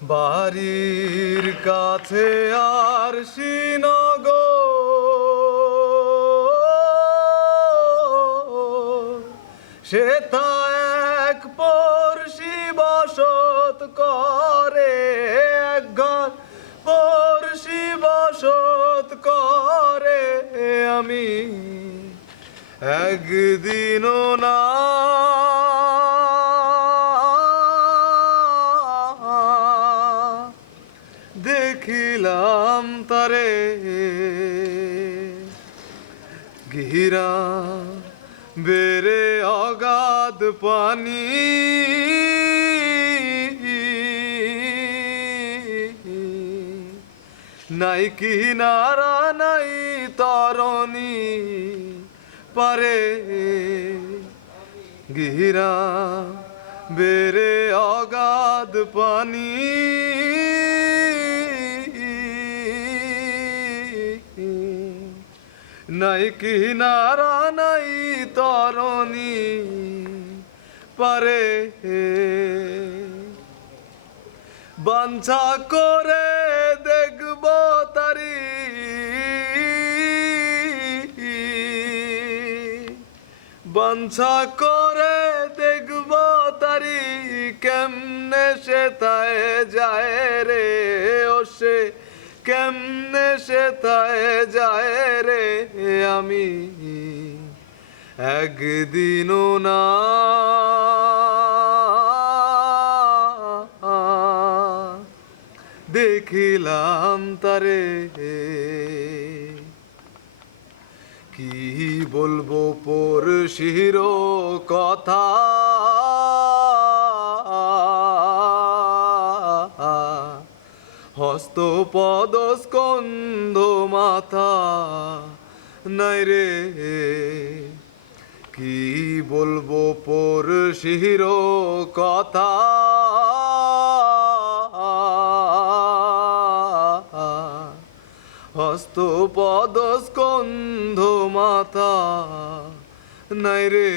বাড়ির কাছে আর শ্রীনগর সেথা এক পড়শি বসত করে, এক ঘর পড়শি বসত করে। আমি একদিনও না দেখিলাম তারে, ঘিরা বেড়ে অগাধ পানি, নাই কিনারা নাই তরণী পারে, ঘিরা বেড়ে অগাধ পানি, নাই কিনারা নাই তরণী পারে। বাঞ্ছা করে দেখব তারি, বাঞ্ছা করে দেখব তারি, কেমনে সে তায় যায় রে, ও সে কেমনে সে তায় যায় রে। আমি একদিনও না দেখিলাম তারে, কি বলবো পড়শির কথা, হস্ত পদ স্কন্ধ মাথা নাই রে, কি বলবো পড়শির কথা, হস্ত পদ স্কন্ধ মাথা নাই রে।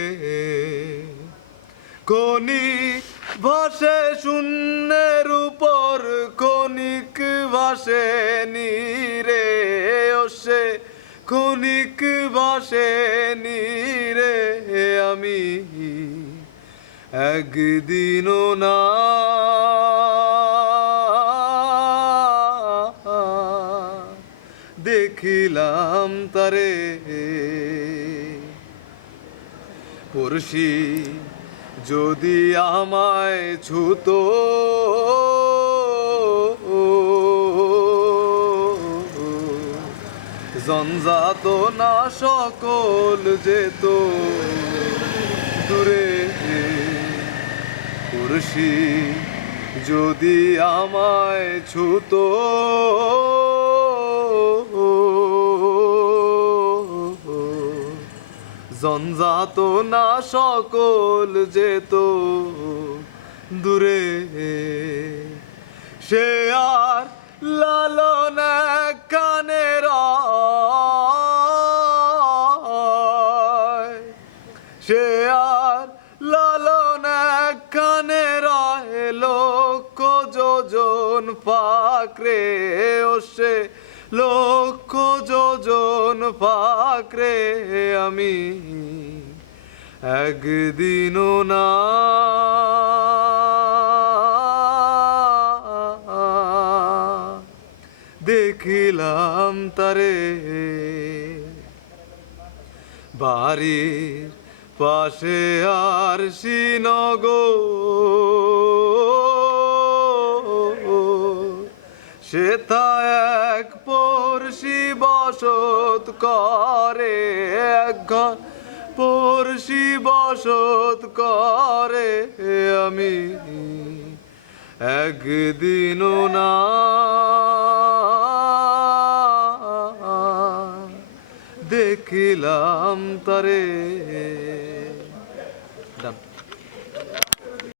ক্ষণিক ভাসে শূন্যের উপর, ক্ষণিক ভাসে নীরে, ও সে ক্ষণিক ভাসে নীরে। আমি একদিনও না দেখিলাম তারে, পড়শি যদি আমায় ছুতো, জঞ্জাত না সকল যেত দূরে, পড়শি যদি আমায় ছুতো, জঞ্জাত না সকল যেত দূরে। সে আর লালন কানে রয়, সে আর লালন কানে রয়, লক্ষ যোজন পাকরে, ও সে লক্ষ যোজন পাকরে। আমি একদিনও না দেখিলাম তারে, বাড়ির পাশে আর শ্রীনগর সেথা এক পড়শি বসত করে, এক ঘর পড়শি বসত করে। আমি একদিনও না দেখিলাম তারে।